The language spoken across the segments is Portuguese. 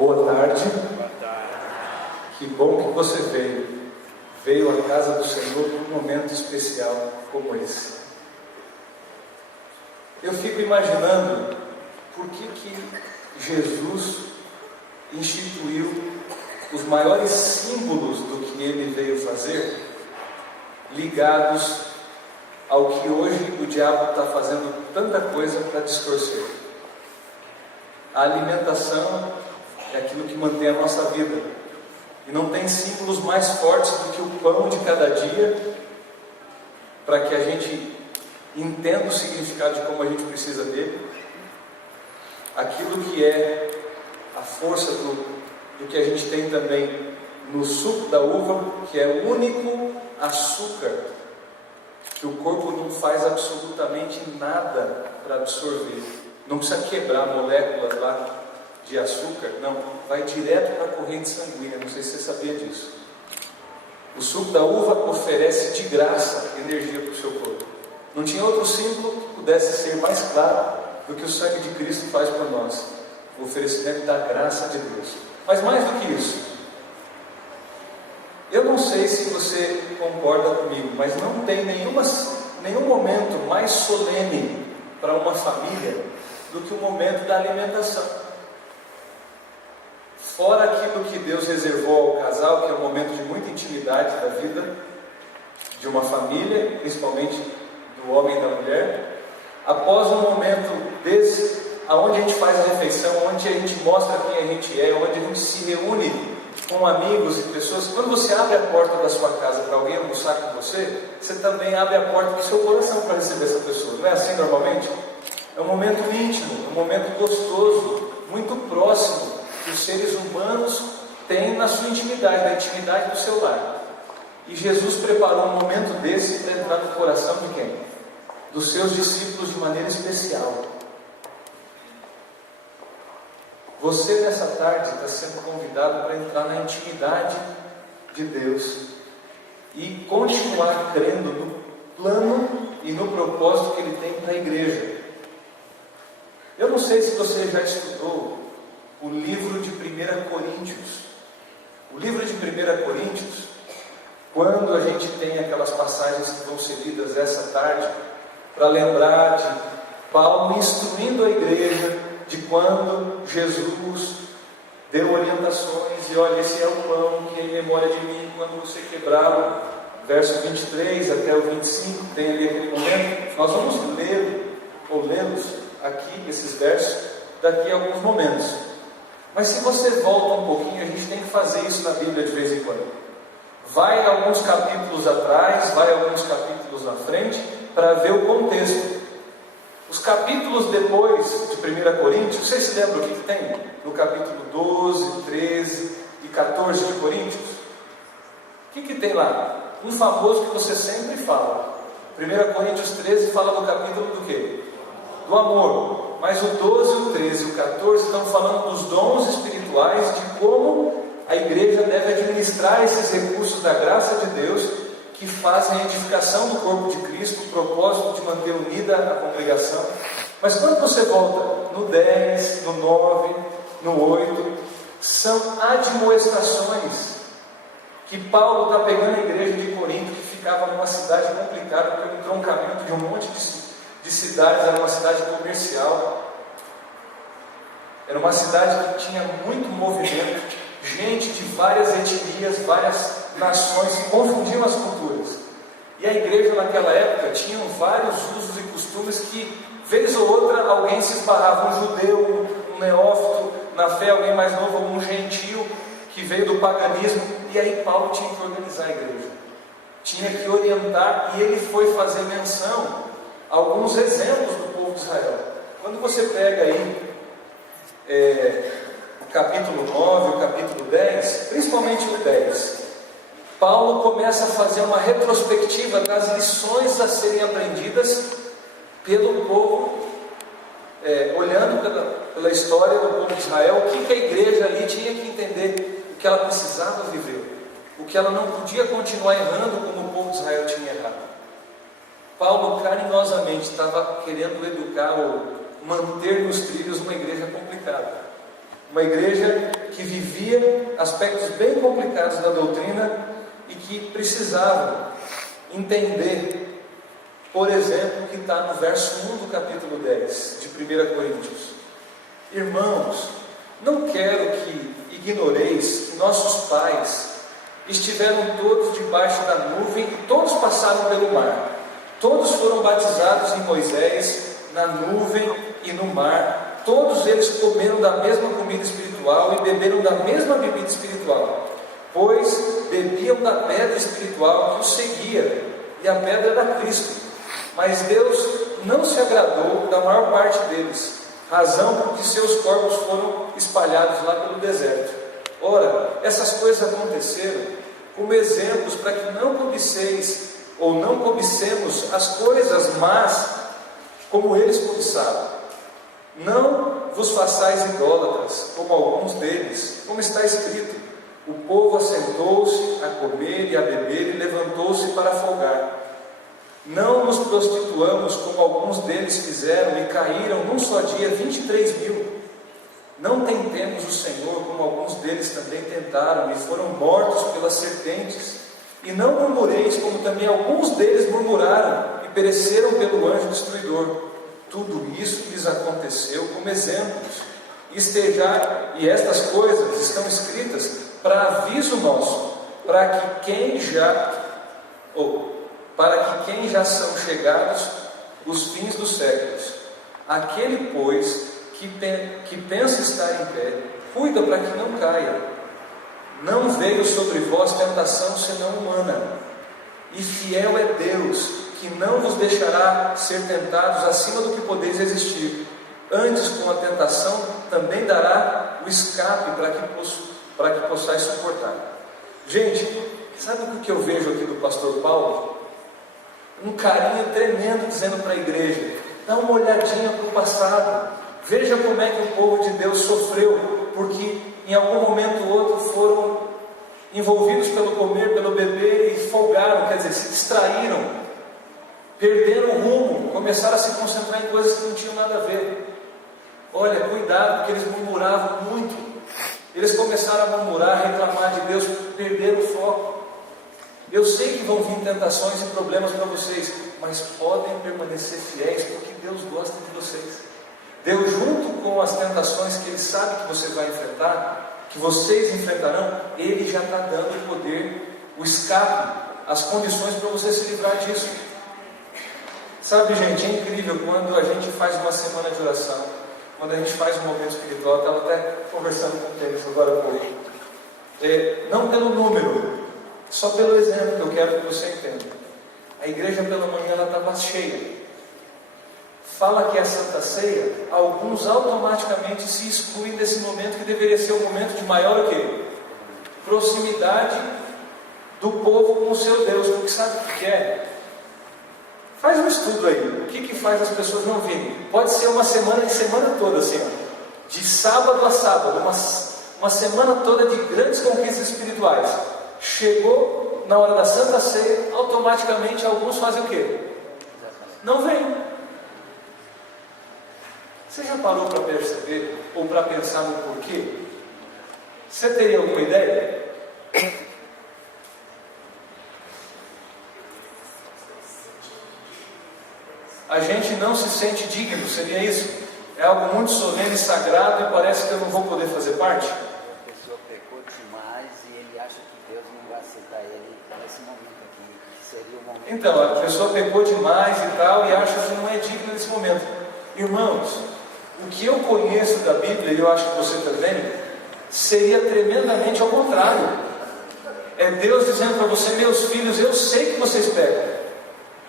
Boa tarde. Boa tarde. Que bom que você veio. Veio à casa do Senhor num momento especial como esse. Eu fico imaginando por que Jesus instituiu os maiores símbolos do que ele veio fazer, ligados ao que hoje o diabo está fazendo tanta coisa para distorcer. A alimentação é aquilo que mantém a nossa vida, e não tem símbolos mais fortes do que o pão de cada dia, para que a gente entenda o significado de como a gente precisa dele. Aquilo que é a força do que a gente tem também no suco da uva, que é o único açúcar que o corpo não faz absolutamente nada para absorver. Não precisa quebrar moléculas lá de açúcar, não, vai direto para a corrente sanguínea. Não sei se você sabia disso. O suco da uva oferece de graça energia para o seu corpo. Não tinha outro símbolo que pudesse ser mais claro do que o sangue de Cristo faz por nós, o oferecimento da graça de Deus. Mas mais do que isso, eu não sei se você concorda comigo, mas não tem nenhum momento mais solene para uma família do que o momento da alimentação. Fora aquilo que Deus reservou ao casal, que é um momento de muita intimidade da vida de uma família, principalmente do homem e da mulher, após um momento desse, onde a gente faz a refeição, onde a gente mostra quem a gente é, onde a gente se reúne com amigos e pessoas. Quando você abre a porta da sua casa para alguém almoçar com você, você também abre a porta do seu coração para receber essa pessoa. Não é assim normalmente? É um momento íntimo, um momento gostoso, muito próximo, que os seres humanos têm na sua intimidade, na intimidade do seu lar. E Jesus preparou um momento desse para entrar no coração de quem? Dos seus discípulos de maneira especial. Você nessa tarde está sendo convidado para entrar na intimidade de Deus e continuar crendo no plano e no propósito que Ele tem para a igreja. Eu não sei se você já estudou o livro de 1 Coríntios. O livro de 1 Coríntios, quando a gente tem aquelas passagens que vão ser lidas essa tarde, para lembrar de Paulo instruindo a igreja de quando Jesus deu orientações, e olha, esse é o pão que é em memória de mim, quando você quebrá-lo, verso 23 até o 25, tem ali aquele momento. Nós vamos ler, ou lê-los aqui, esses versos, daqui a alguns momentos. Mas se você volta um pouquinho, a gente tem que fazer isso na Bíblia de vez em quando. Vai alguns capítulos atrás, vai alguns capítulos na frente, para ver o contexto. Os capítulos depois de 1 Coríntios, vocês se lembram o que tem? No capítulo 12, 13 e 14 de Coríntios? O que tem lá? Um famoso que você sempre fala. 1 Coríntios 13 fala do capítulo do quê? Do amor. Mas o 12, o 13 e o 14 estão falando dos dons espirituais, de como a igreja deve administrar esses recursos da graça de Deus, que fazem a edificação do corpo de Cristo, o propósito de manter unida a congregação. Mas quando você volta no 10, no 9, no 8, são admoestações que Paulo está pegando a igreja de Corinto, que ficava numa cidade complicada, pelo entroncamento de um monte de cidades, era uma cidade comercial, era uma cidade que tinha muito movimento, gente de várias etnias, várias nações, se confundiam as culturas. E a igreja naquela época tinha vários usos e costumes que, vez ou outra, alguém se esbarrava, um judeu, um neófito na fé, alguém mais novo, um gentio que veio do paganismo. E aí Paulo tinha que organizar a igreja, tinha que orientar, e ele foi fazer menção a alguns exemplos do povo de Israel. Quando você pega aí o capítulo 9, o capítulo 10, principalmente o 10, Paulo começa a fazer uma retrospectiva das lições a serem aprendidas pelo povo, olhando pela história do povo de Israel, o que a igreja ali tinha que entender, o que ela precisava viver, o que ela não podia continuar errando como o povo de Israel tinha errado. Paulo carinhosamente estava querendo educar ou manter nos trilhos uma igreja complicada, uma igreja que que vivia aspectos bem complicados da doutrina e que precisavam entender, por exemplo, o que está no verso 1 do capítulo 10 de 1 Coríntios. Irmãos, não quero que ignoreis que nossos pais estiveram todos debaixo da nuvem e todos passaram pelo mar. Todos foram batizados em Moisés, na nuvem e no mar. Todos eles comeram da mesma comida espiritual e beberam da mesma bebida espiritual, pois bebiam da pedra espiritual que os seguia, e a pedra era Cristo. Mas Deus não se agradou da maior parte deles, razão por que seus corpos foram espalhados lá pelo deserto. Ora, essas coisas aconteceram como exemplos para que não cobiceis ou não cobicemos as coisas más como eles cobiçavam. Não vos façais idólatras, como alguns deles, como está escrito: o povo assentou-se a comer e a beber e levantou-se para folgar. Não nos prostituamos, como alguns deles fizeram, e caíram num só dia 23.000. Não tentemos o Senhor, como alguns deles também tentaram, e foram mortos pelas serpentes. E não murmureis, como também alguns deles murmuraram, e pereceram pelo anjo destruidor. Tudo isso lhes aconteceu como exemplos. E estas coisas estão escritas para aviso nosso, para que quem já são chegados os fins dos séculos. Aquele, pois, que pensa estar em pé, cuida para que não caia. Não veio sobre vós tentação senão humana, e fiel é Deus, que não vos deixará ser tentados acima do que podeis resistir. Antes, com a tentação, também dará o escape para que possais suportar. Gente, sabe o que eu vejo aqui do pastor Paulo? Um carinho tremendo dizendo para a igreja: dá uma olhadinha para o passado, veja como é que o povo de Deus sofreu, porque em algum momento ou outro foram envolvidos pelo comer, pelo beber e folgaram, quer dizer, se distraíram, perderam o rumo, começaram a se concentrar em coisas que não tinham nada a ver. Olha, cuidado, porque eles murmuravam muito. Eles começaram a murmurar, a reclamar de Deus, perderam o foco. Eu sei que vão vir tentações e problemas para vocês, mas podem permanecer fiéis, porque Deus gosta de vocês. Deus, junto com as tentações que Ele sabe que você vai enfrentar, que vocês enfrentarão, Ele já está dando o poder, o escape, as condições para você se livrar disso. Sabe, gente, é incrível quando a gente faz uma semana de oração, quando a gente faz um momento espiritual. Eu estava até conversando com o Tênis agora há pouco. Não pelo número, só pelo exemplo que eu quero que você entenda. A igreja pela manhã ela estava cheia. Fala que é a Santa Ceia, alguns automaticamente se excluem desse momento que deveria ser um momento de maior o quê? Proximidade do povo com o seu Deus, porque sabe o que é? Faz um estudo aí, o que faz as pessoas não virem? Pode ser uma semana toda assim, ó, de sábado a sábado, uma semana toda de grandes conquistas espirituais. Chegou na hora da Santa Ceia, automaticamente alguns fazem o quê? Não vêm. Você já parou para perceber ou para pensar no porquê? Você teria alguma ideia? A gente não se sente digno, seria isso? É algo muito solene e sagrado e parece que eu não vou poder fazer parte? A pessoa pecou demais e ele acha que Deus não vai aceitar ele nesse momento aqui, que seria o momento. Então, a pessoa pecou demais e tal e acha que não é digno nesse momento. Irmãos, o que eu conheço da Bíblia, e eu acho que você também, seria tremendamente ao contrário. É Deus dizendo para você: meus filhos, eu sei que vocês pecam.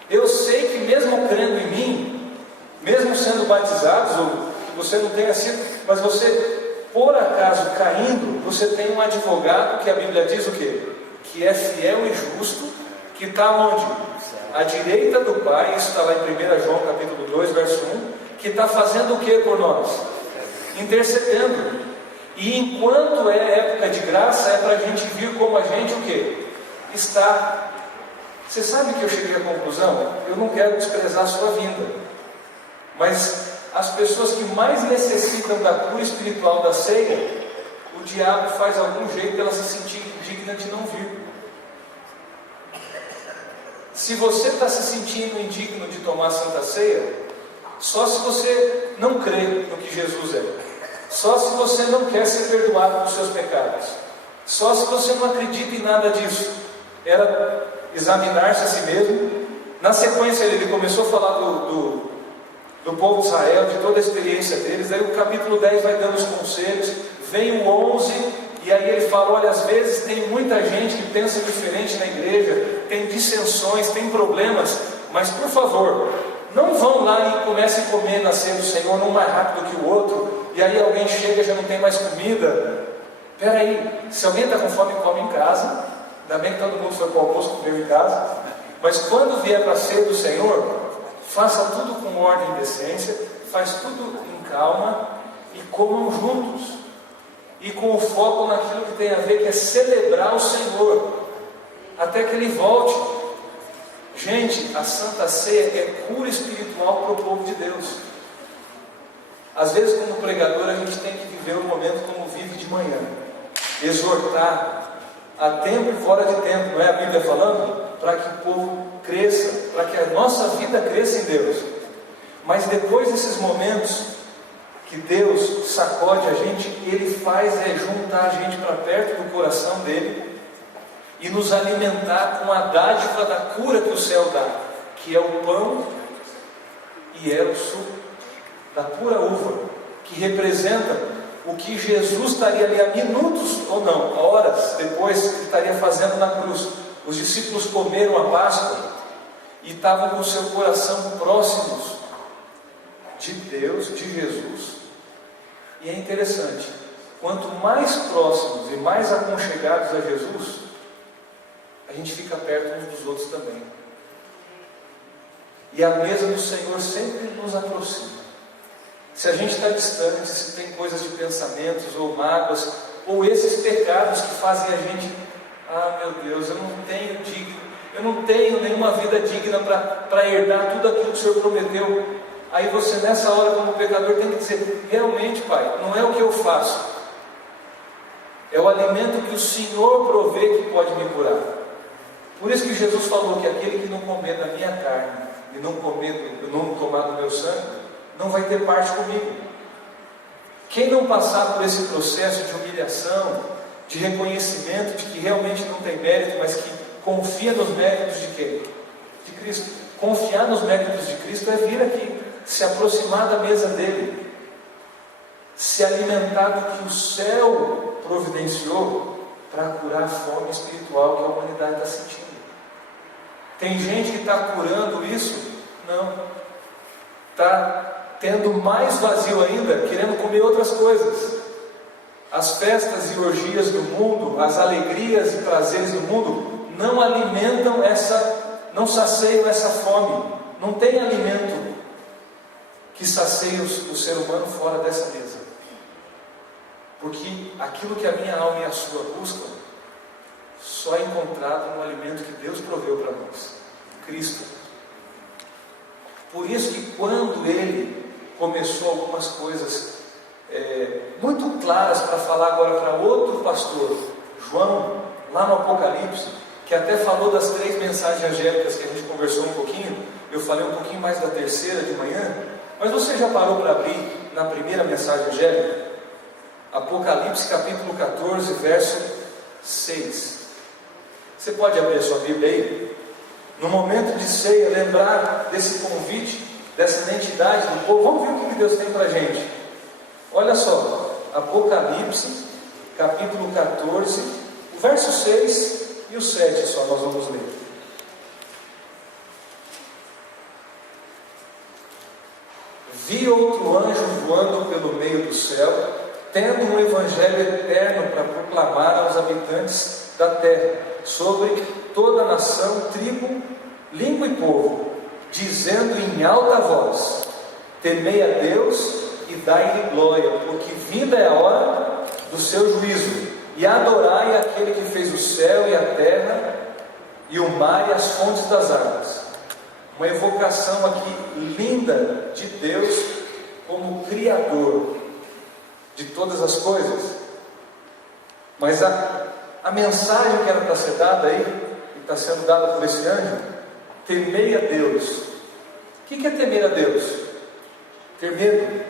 Eu sei que mesmo crendo em mim, mesmo sendo batizados, ou que você não tenha sido, mas você, por acaso caindo, você tem um advogado que a Bíblia diz o quê? Que é fiel e justo, que está onde? À direita do Pai. Isso está lá em 1 João capítulo 2, verso 1, que está fazendo o que por nós? Intercedendo. E enquanto é época de graça, é para a gente vir como a gente o quê? Está. Você sabe que eu cheguei à conclusão? Eu não quero desprezar a sua vinda, mas as pessoas que mais necessitam da cura espiritual da ceia, o diabo faz algum jeito dela se sentir indigna de não vir. Se você está se sentindo indigno de tomar a Santa Ceia, só se você não crê no que Jesus é, só se você não quer ser perdoado dos seus pecados, só se você não acredita em nada disso. Era examinar-se a si mesmo. Na sequência ele começou a falar do povo de Israel, de toda a experiência deles. Aí o capítulo 10 vai dando os conselhos, vem o 11, e aí ele fala: olha, às vezes tem muita gente que pensa diferente na igreja, tem dissensões, tem problemas, mas por favor, não vão lá e comecem a comer na ceia do Senhor, um mais rápido que o outro, e aí alguém chega e já não tem mais comida. Espera aí, se alguém está com fome, come em casa. Ainda bem que todo mundo foi para o almoço, comeu em casa. Mas quando vier para a ceia do Senhor, faça tudo com ordem e decência, faz tudo em calma e comam juntos, e com o foco naquilo que tem a ver, que é celebrar o Senhor, até que Ele volte. Gente, a Santa Ceia é cura espiritual para o povo de Deus. Às vezes, como pregador, a gente tem que viver o momento como vive de manhã, exortar a tempo e fora de tempo, não é a Bíblia falando? Para que o povo cresça, para que a nossa vida cresça em Deus. Mas depois desses momentos que Deus sacode a gente, Ele faz juntar a gente para perto do coração dEle e nos alimentar com a dádiva da cura que o céu dá, que é o pão e é o suco da pura uva, que representa o que Jesus estaria ali há minutos, ou não, há horas depois, que estaria fazendo na cruz. Os discípulos comeram a Páscoa e estavam com o seu coração próximos de Deus, de Jesus. E é interessante, quanto mais próximos e mais aconchegados a Jesus, a gente fica perto uns dos outros também. E a mesa do Senhor sempre nos aproxima. Se a gente está distante, se tem coisas de pensamentos ou mágoas, ou esses pecados que fazem a gente: ah, meu Deus, eu não tenho nenhuma vida digna para herdar tudo aquilo que o Senhor prometeu. Aí você, nessa hora, como pecador, tem que dizer: realmente, Pai, não é o que eu faço, é o alimento que o Senhor provê que pode me curar. Por isso que Jesus falou que aquele que não comer da minha carne e não tomar do meu sangue, não vai ter parte comigo. Quem não passar por esse processo de humilhação, de reconhecimento de que realmente não tem mérito, mas que confia nos méritos de quem? De Cristo. Confiar nos méritos de Cristo é vir aqui, se aproximar da mesa dele, se alimentar do que o céu providenciou para curar a fome espiritual que a humanidade está sentindo. Tem gente que está curando isso? Não. Está tendo mais vazio ainda, querendo comer outras coisas. As festas e orgias do mundo, as alegrias e prazeres do mundo, não alimentam não saciam essa fome. Não tem alimento que sacie o ser humano fora dessa mesa. Porque aquilo que a minha alma e a sua buscam, só é encontrado no alimento que Deus proveu para nós, Cristo. Por isso que quando Ele começou algumas coisas muito claras para falar agora para outro pastor, João, lá no Apocalipse, que até falou das 3 mensagens angélicas que a gente conversou um pouquinho. Eu falei um pouquinho mais da terceira de manhã, mas você já parou para abrir na primeira mensagem angélica? Apocalipse capítulo 14, verso 6. Você pode abrir a sua Bíblia aí? No momento de ceia, lembrar desse convite, dessa identidade do povo. Vamos ver o que Deus tem para a gente. Olha só, Apocalipse capítulo 14, o verso 6 e o 7 só nós vamos ler. Vi outro anjo voando pelo meio do céu, tendo um evangelho eterno para proclamar aos habitantes da terra, sobre toda a nação, tribo, língua e povo, dizendo em alta voz: temei a Deus e dai-lhe glória, porque vinda é a hora do seu juízo, e adorai aquele que fez o céu e a terra, e o mar e as fontes das águas. Uma evocação aqui linda de Deus como Criador de todas as coisas. Mas a mensagem que era para ser dada aí, que está sendo dada por esse anjo, temei a Deus. O que é temer a Deus? Ter medo.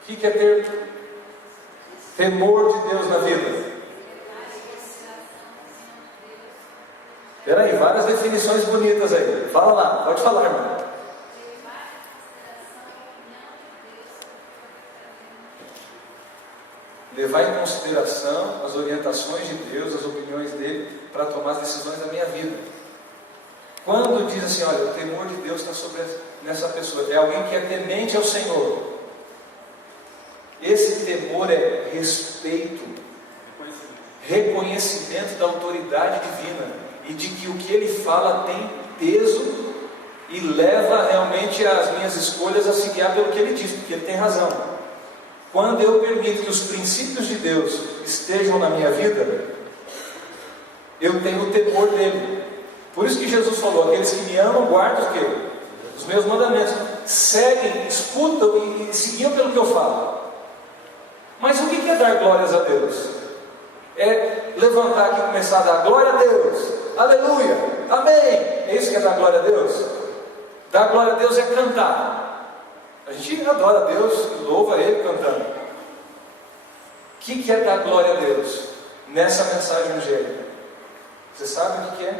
O que é ter temor de Deus na vida? Espera aí, várias definições bonitas aí. Fala lá, pode falar, irmão. Levar em consideração as orientações de Deus, as opiniões dele, para tomar as decisões da minha vida. Quando diz assim, olha, o temor de Deus está sobre nessa pessoa, é alguém que é temente ao Senhor. Esse temor é respeito, reconhecimento da autoridade divina e de que o que ele fala tem peso e leva realmente as minhas escolhas a se guiar pelo que ele diz, porque ele tem razão. Quando eu permito que os princípios de Deus estejam na minha vida, eu tenho o temor dele. Por isso que Jesus falou, aqueles que me amam guardam o quê? Os meus mandamentos. Seguem, escutam e se guiam pelo que eu falo. Mas o que é dar glórias a Deus? É levantar aqui e começar a dar glória a Deus, aleluia, amém. É isso que é dar glória a Deus? Dar glória a Deus é cantar. A gente adora a Deus, louva Ele cantando. O que é dar glória a Deus nessa mensagem angélica? Você sabe o que é?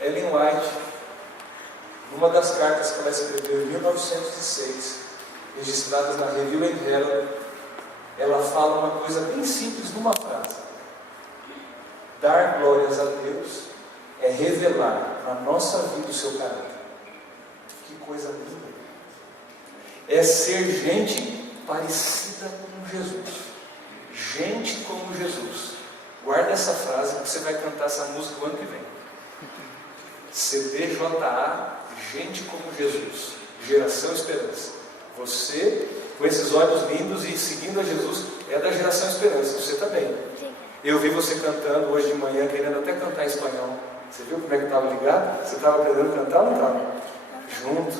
Ellen White, numa das cartas que ela escreveu em 1906, registradas na Review and Herald, ela fala uma coisa bem simples numa frase: dar glórias a Deus é revelar na nossa vida o seu caráter. Que coisa linda! É ser gente parecida com Jesus. Gente como Jesus. Guarda essa frase que você vai cantar essa música o ano que vem. CBJA, gente como Jesus. Geração Esperança. Você, com esses olhos lindos e seguindo a Jesus, é da Geração Esperança. Você também. Eu vi você cantando hoje de manhã, querendo até cantar em espanhol. Você viu como é que eu estava ligado? Você estava querendo cantar ou não estava? Junto.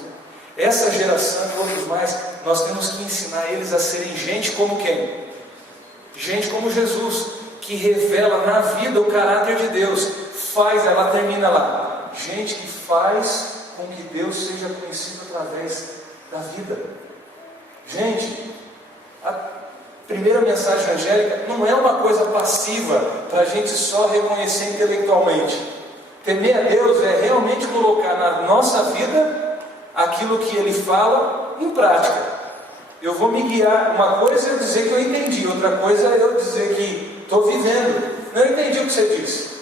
Essa geração e outros mais, nós temos que ensinar eles a serem gente como quem? Gente como Jesus, que revela na vida o caráter de Deus. Faz, ela termina lá. Gente que faz com que Deus seja conhecido através da vida. Gente, a primeira mensagem angélica não é uma coisa passiva para a gente só reconhecer intelectualmente. Temer a Deus é realmente colocar na nossa vida aquilo que Ele fala em prática. Eu vou me guiar, uma coisa é eu dizer que eu entendi, outra coisa é eu dizer que estou vivendo. Não entendi o que você disse.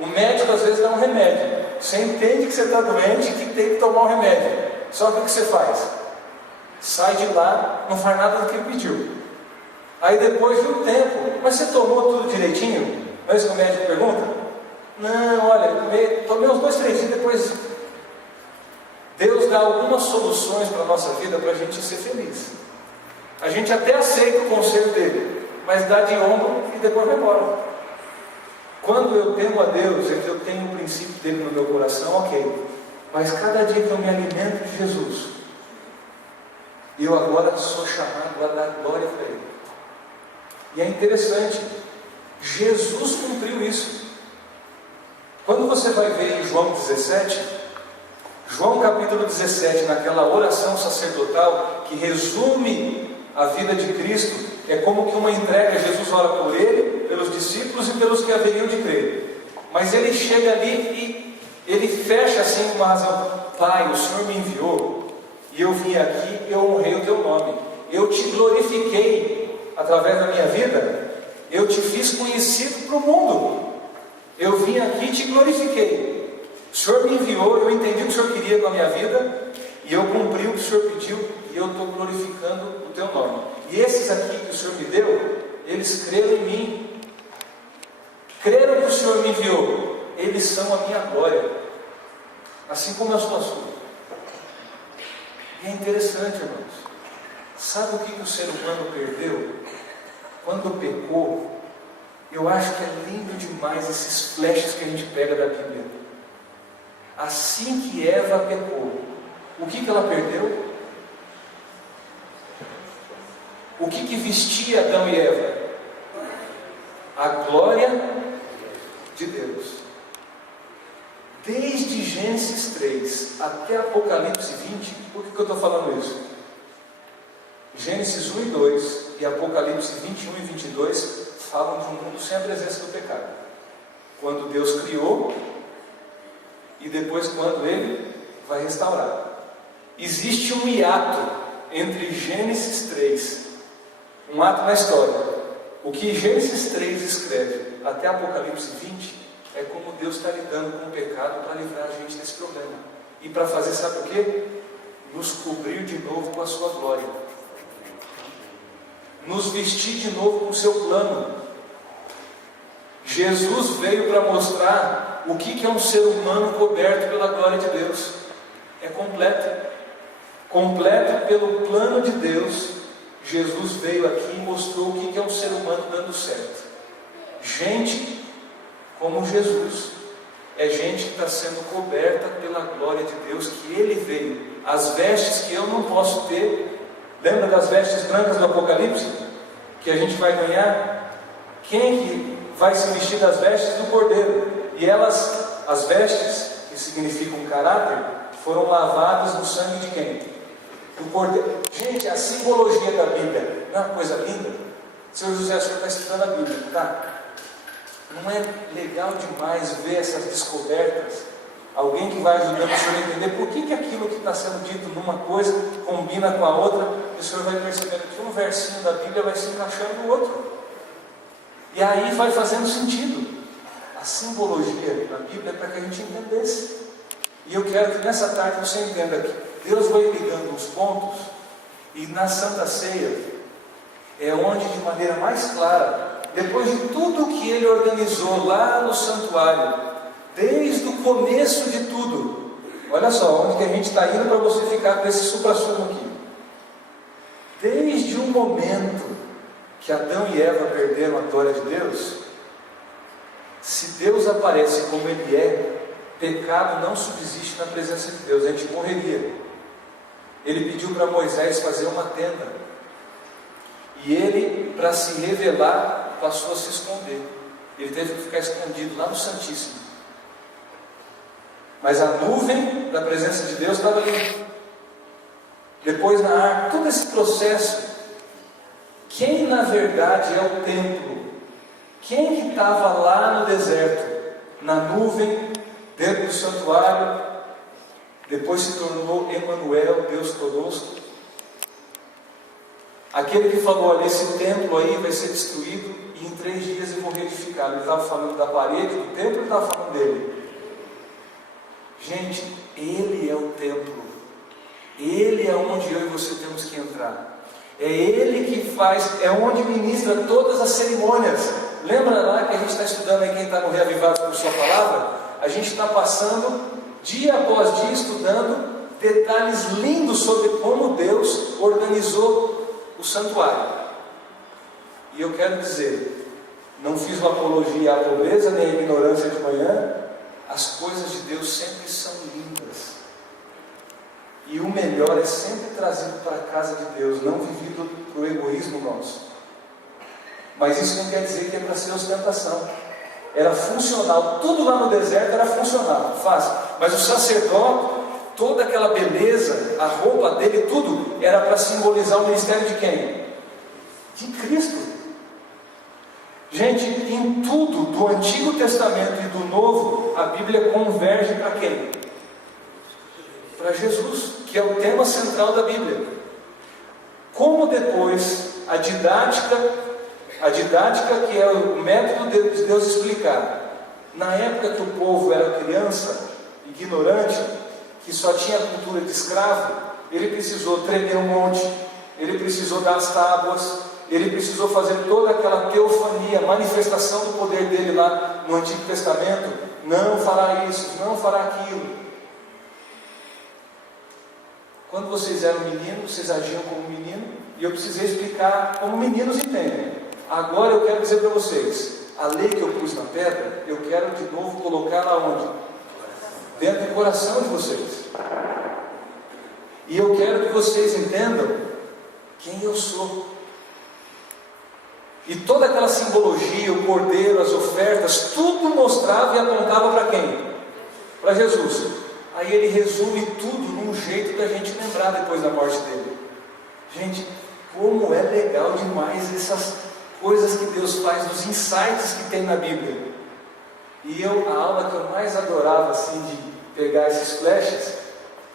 O médico às vezes dá um remédio. Você entende que você está doente e que tem que tomar um remédio. Só que o que você faz? Sai de lá, não faz nada do que ele pediu. Aí depois de um tempo, mas você tomou tudo direitinho? Não é isso que o médico pergunta? Não, olha, tomei uns 2, 3 dias, depois Deus dá algumas soluções para a nossa vida para a gente ser feliz. A gente até aceita o conselho dele, mas dá de ombro e depois vai embora. Quando eu temo a Deus, é que eu tenho o princípio dele no meu coração, ok. Mas cada dia que eu me alimento de Jesus, eu agora sou chamado a dar glória para Ele. E é interessante, Jesus cumpriu isso. Quando você vai ver em João 17, João capítulo 17, naquela oração sacerdotal que resume a vida de Cristo, é como que uma entrega. Jesus ora por Ele, pelos discípulos e pelos que haveriam de crer. Mas Ele chega ali e Ele fecha assim uma razão: Pai, o Senhor me enviou e eu vim aqui e eu honrei o Teu nome. Eu Te glorifiquei através da minha vida. Eu Te fiz conhecido para o mundo. Eu vim aqui e Te glorifiquei. O Senhor me enviou, eu entendi o que o Senhor queria com a minha vida e eu cumpri o que o Senhor pediu e eu estou glorificando o Teu nome. E esses aqui que o Senhor me deu, eles creram em mim. Creram que o Senhor me enviou. Eles são a minha glória, assim como eu sou a sua. E é interessante, irmãos. Sabe o que o ser humano perdeu? Quando pecou, eu acho que é lindo demais esses flashes que a gente pega da Bíblia. Assim que Eva pecou, o que ela perdeu? O que vestia Adão e Eva? A glória de Deus. Desde Gênesis 3 até Apocalipse 20, por que eu estou falando isso? Gênesis 1 e 2 e Apocalipse 21 e 22 falam de um mundo sem a presença do pecado. Quando Deus criou e depois quando Ele vai restaurar. Existe um hiato entre Gênesis 3, um ato na história. O que Gênesis 3 escreve até Apocalipse 20 é como Deus está lidando com o pecado para livrar a gente desse problema. E para fazer, sabe o quê? Nos cobrir de novo com a sua glória. Nos vestir de novo com o seu plano. Jesus veio para mostrar o que é um ser humano coberto pela glória de Deus. É completo. Completo pelo plano de Deus. Jesus veio aqui e mostrou o que é um ser humano dando certo. Gente como Jesus. É gente que está sendo coberta pela glória de Deus, que Ele veio. As vestes que eu não posso ter. Lembra das vestes brancas do Apocalipse? Que a gente vai ganhar? Quem que vai se vestir das vestes do Cordeiro? E elas, as vestes, que significam caráter, foram lavadas no sangue de quem? Do Cordeiro. Gente, a simbologia da Bíblia não é uma coisa linda? Seu José, o senhor está estudando a Bíblia, tá? Não é legal demais ver essas descobertas? Alguém que vai ajudando o senhor a entender por que aquilo que está sendo dito numa coisa combina com a outra, e o senhor vai percebendo que um versinho da Bíblia vai se encaixando no outro. E aí vai fazendo sentido. A simbologia da Bíblia é para que a gente entendesse. E eu quero que nessa tarde você entenda que Deus vai ligando os pontos, e na Santa Ceia é onde, de maneira mais clara, depois de tudo que Ele organizou lá no santuário, desde o começo de tudo, olha só onde que a gente está indo para você ficar com esse supra-sumo aqui. Desde o momento que Adão e Eva perderam a glória de Deus, se Deus aparece como Ele é, pecado não subsiste na presença de Deus, a gente morreria. Ele pediu para Moisés fazer uma tenda, e ele, para se revelar, passou a se esconder. Ele teve que ficar escondido lá no Santíssimo. Mas a nuvem da presença de Deus estava ali. Depois na arca, todo esse processo. Quem na verdade é o templo? Quem que estava lá no deserto? Na nuvem, dentro do santuário, depois se tornou Emanuel, Deus conosco. Aquele que falou, olha, esse templo aí vai ser destruído e em 3 dias eu vou reedificar. Ele estava falando da parede do templo, ele estava falando dele. Gente, Ele é o templo. Ele é onde eu e você temos que entrar. É Ele que faz, é onde ministra todas as cerimônias. Lembra lá que a gente está estudando aí, quem está no Reavivado por Sua Palavra? A gente está passando, dia após dia, estudando detalhes lindos sobre como Deus organizou o santuário. E eu quero dizer, não fiz uma apologia à pobreza nem à ignorância de manhã. As coisas de Deus sempre são lindas, e o melhor é sempre trazido para a casa de Deus, não vivido para o egoísmo nosso. Mas isso não quer dizer que é para ser ostentação. Era funcional, tudo lá no deserto era funcional, fácil. Mas o sacerdote, toda aquela beleza, a roupa dele, tudo era para simbolizar o ministério de quem? De Cristo. Gente, em tudo do Antigo Testamento e do Novo, a Bíblia converge para quem? Para Jesus, que é o tema central da Bíblia. Como depois a didática que é o método de Deus explicar. Na época que o povo era criança, ignorante, que só tinha cultura de escravo, ele precisou tremer um monte, ele precisou dar as tábuas, ele precisou fazer toda aquela teofania, manifestação do poder dele lá no Antigo Testamento. Não fará isso, não fará aquilo. Quando vocês eram meninos, vocês agiam como menino, e eu precisei explicar como meninos entendem. Agora eu quero dizer para vocês, a lei que eu pus na pedra, eu quero de novo colocar lá onde? Dentro do coração de vocês. E eu quero que vocês entendam quem eu sou. E toda aquela simbologia, o cordeiro, as ofertas, tudo mostrava e apontava para quem? Para Jesus. Aí ele resume tudo num jeito da gente lembrar depois da morte dele. Gente, como é legal demais essas coisas que Deus faz, os insights que tem na Bíblia. E a aula que eu mais adorava, assim, de pegar esses flashes,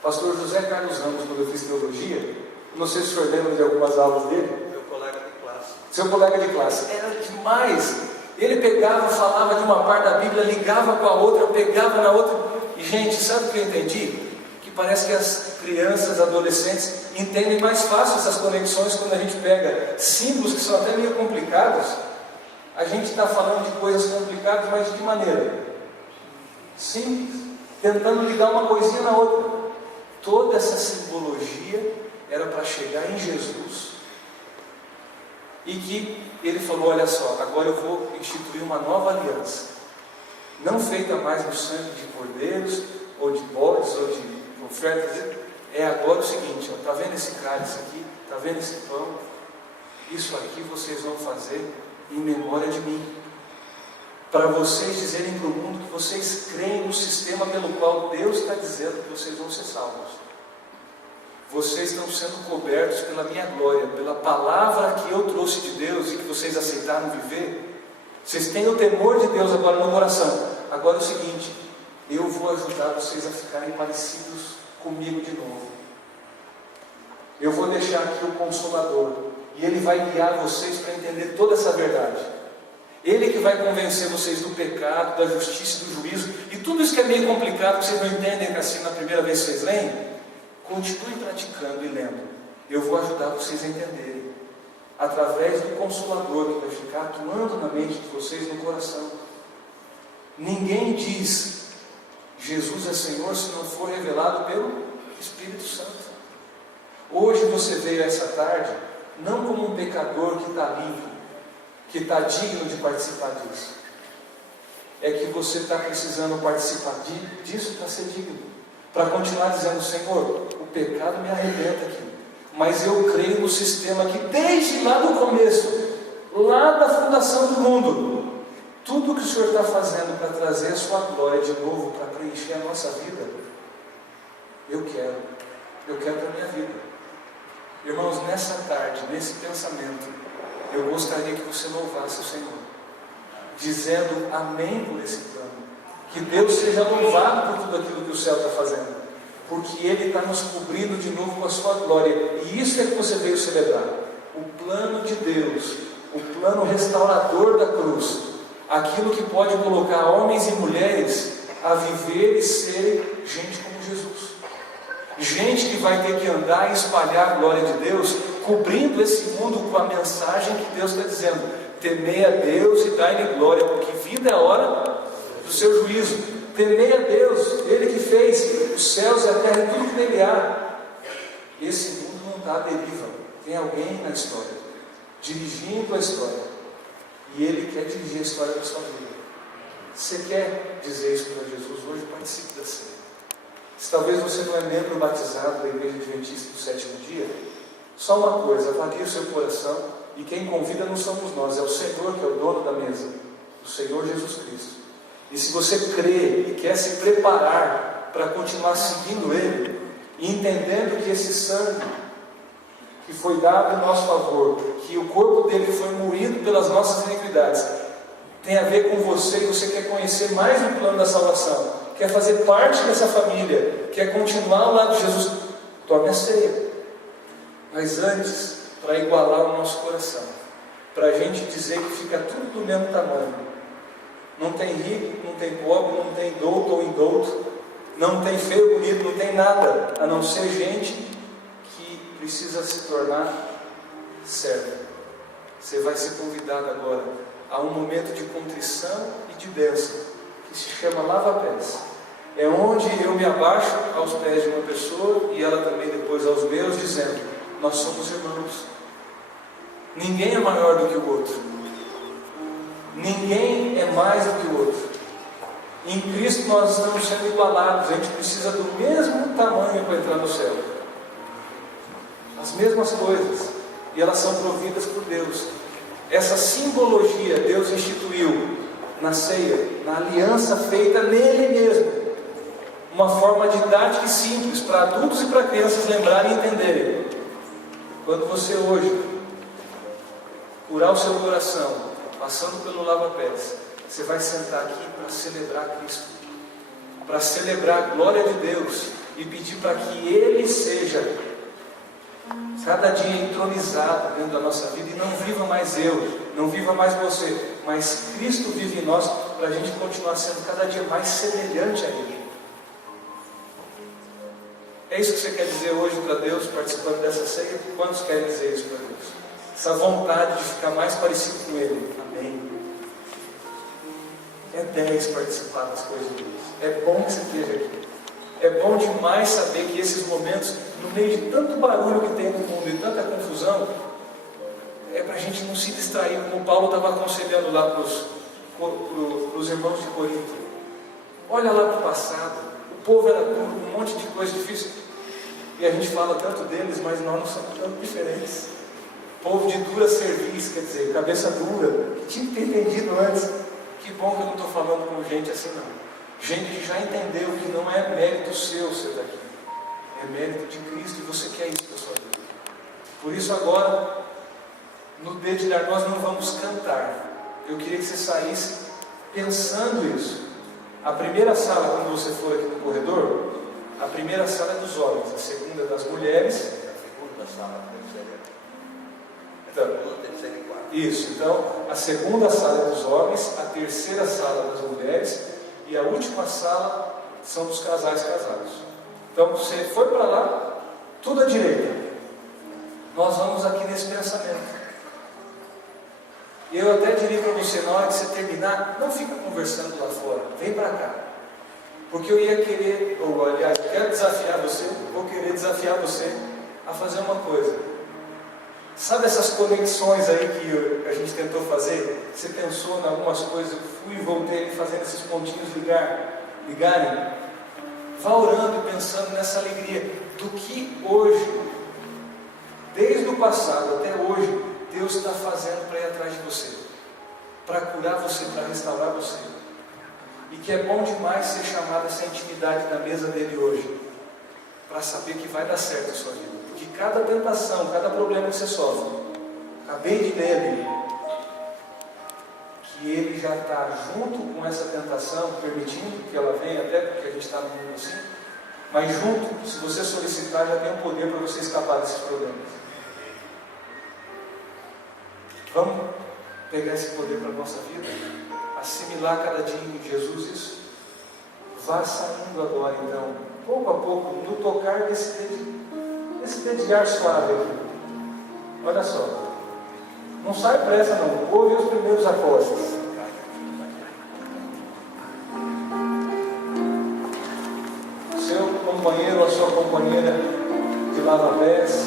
pastor José Carlos Ramos, quando eu fiz teologia, não sei se o senhor lembra de algumas aulas dele. Meu colega de classe. Seu colega de classe, era demais. Ele pegava, falava de uma parte da Bíblia, ligava com a outra, pegava na outra. E gente, sabe o que eu entendi? Que parece que as crianças, adolescentes entendem mais fácil essas conexões quando a gente pega símbolos que são até meio complicados. A gente está falando de coisas complicadas, mas de que maneira? Simples, tentando ligar uma coisinha na outra. Toda essa simbologia era para chegar em Jesus. E que ele falou, olha só, agora eu vou instituir uma nova aliança. Não feita mais no sangue de cordeiros, ou de bodes, ou de ofertas. É agora o seguinte, está vendo esse cálice aqui? Está vendo esse pão? Isso aqui vocês vão fazer em memória de mim. Para vocês dizerem para o mundo que vocês creem no sistema pelo qual Deus está dizendo que vocês vão ser salvos. Vocês estão sendo cobertos pela minha glória, pela palavra que eu trouxe de Deus e que vocês aceitaram viver. Vocês têm o temor de Deus agora no coração. Agora é o seguinte, eu vou ajudar vocês a ficarem parecidos comigo de novo. Eu vou deixar aqui o Consolador, e Ele vai guiar vocês para entender toda essa verdade. Ele que vai convencer vocês do pecado, da justiça e do juízo, e tudo isso que é meio complicado, que vocês não entendem assim na primeira vez que vocês leem, continuem praticando e lendo. Eu vou ajudar vocês a entenderem, através do Consolador que vai ficar atuando na mente de vocês, no coração. Ninguém diz Jesus é Senhor se não for revelado pelo Espírito Santo. Hoje você veio essa tarde não como um pecador que está limpo, que está digno de participar disso. É que você está precisando participar disso para ser digno, para continuar dizendo, Senhor, o pecado me arrebenta aqui, mas eu creio no sistema que desde lá do começo, lá da fundação do mundo, tudo que o Senhor está fazendo para trazer a sua glória de novo, para preencher a nossa vida, eu quero para a minha vida. Irmãos, nessa tarde, nesse pensamento, eu gostaria que você louvasse o Senhor, dizendo amém por esse plano, que Deus seja louvado por tudo aquilo que o céu está fazendo, porque Ele está nos cobrindo de novo com a sua glória, e isso é que você veio celebrar, o plano de Deus, o plano restaurador da cruz, aquilo que pode colocar homens e mulheres a viver e ser gente como Jesus. Gente que vai ter que andar e espalhar a glória de Deus, cobrindo esse mundo com a mensagem que Deus está dizendo: temei a Deus e dai-lhe glória, porque vida é a hora do seu juízo. Temei a Deus, Ele que fez os céus e a terra e tudo que nele há. Esse mundo não está à deriva, tem alguém na história, dirigindo a história, e Ele quer dirigir a história da sua vida. Você quer dizer isso para Jesus hoje? Participe da ceia. Se talvez você não é membro batizado da Igreja Adventista do Sétimo Dia, só uma coisa, avalie o seu coração, e quem convida não somos nós, é o Senhor que é o dono da mesa, o Senhor Jesus Cristo. E se você crê e quer se preparar para continuar seguindo Ele, e entendendo que esse sangue que foi dado em nosso favor, que o corpo dele foi moído pelas nossas iniquidades, tem a ver com você, e você quer conhecer mais o plano da salvação, quer fazer parte dessa família, quer continuar ao lado de Jesus, tome a ceia. Mas antes, para igualar o nosso coração, para a gente dizer que fica tudo do mesmo tamanho, não tem rico, não tem pobre, não tem douto ou indouto, não tem feio, bonito, não tem nada, a não ser gente que precisa se tornar servo. Você vai ser convidado agora a um momento de contrição e de bênção, que se chama lava-pés. É onde eu me abaixo aos pés de uma pessoa, e ela também depois aos meus, dizendo: nós somos irmãos. Ninguém é maior do que o outro. Ninguém é mais do que o outro. Em Cristo nós estamos sendo igualados. A gente precisa do mesmo tamanho para entrar no céu. As mesmas coisas. E elas são providas por Deus. Essa simbologia Deus instituiu na ceia, na aliança feita nele mesmo. Uma forma didática e simples para adultos e para crianças lembrarem e entenderem. Quando você hoje curar o seu coração, passando pelo lava-pés, você vai sentar aqui para celebrar Cristo, para celebrar a glória de Deus e pedir para que Ele seja cada dia entronizado dentro da nossa vida e não viva mais eu, não viva mais você, mas Cristo vive em nós para a gente continuar sendo cada dia mais semelhante a Ele. É isso que você quer dizer hoje para Deus, participando dessa ceia? Quantos querem dizer isso para Deus? Essa vontade de ficar mais parecido com Ele. Amém. É 10 participar das coisas de Deus. É bom que você esteja aqui. É bom demais saber que esses momentos, no meio de tanto barulho que tem no mundo e tanta confusão, é para a gente não se distrair, como Paulo estava aconselhando lá para os irmãos de Corinto. Olha lá para o passado, o povo era duro, um monte de coisa difícil, e a gente fala tanto deles, mas nós não somos tanto diferentes. Povo de dura cerviz, quer dizer, cabeça dura, que tinha que ter entendido antes. Que bom que eu não estou falando com gente assim não. Gente que já entendeu que não é mérito seu você estar aqui, é mérito de Cristo, e você quer isso para a sua vida. Por isso agora, no dedilhar, nós não vamos cantar. Eu queria que você saísse pensando isso. A primeira sala, quando você for aqui no corredor, a primeira sala é dos homens, a segunda é das mulheres. A segunda sala, a terceira. Então, Segunda, terceira e quarta. isso, então a segunda sala é dos homens, a terceira sala das mulheres e a última sala são dos casais casados. Então você foi para lá, tudo à direita. Nós vamos aqui nesse pensamento. Eu até diria para você, na hora que você terminar, não fica conversando lá fora, vem para cá. Porque eu ia querer, ou aliás, eu quero desafiar você, vou querer desafiar você a fazer uma coisa. Sabe essas conexões aí que a gente tentou fazer? Você pensou em algumas coisas, eu fui e voltei fazendo esses pontinhos ligarem? Vá orando e pensando nessa alegria do que hoje, desde o passado até hoje, Deus está fazendo para ir atrás de você, para curar você, para restaurar você. E que é bom demais ser chamado a essa intimidade da mesa dele hoje, para saber que vai dar certo a sua vida. Porque cada tentação, cada problema que você sofre, acabei de ler ali, que ele já está junto com essa tentação, permitindo que ela venha, até porque a gente está no mundo assim, mas junto, se você solicitar, já tem o poder para você escapar desses problemas. Vamos pegar esse poder para a nossa vida, assimilar cada dia em Jesus isso. Vá saindo agora então, pouco a pouco, no tocar desse dedilhar suave aqui. Olha só, não sai pressa não, ouve os primeiros acordes. Seu companheiro ou a sua companheira de lava-pés,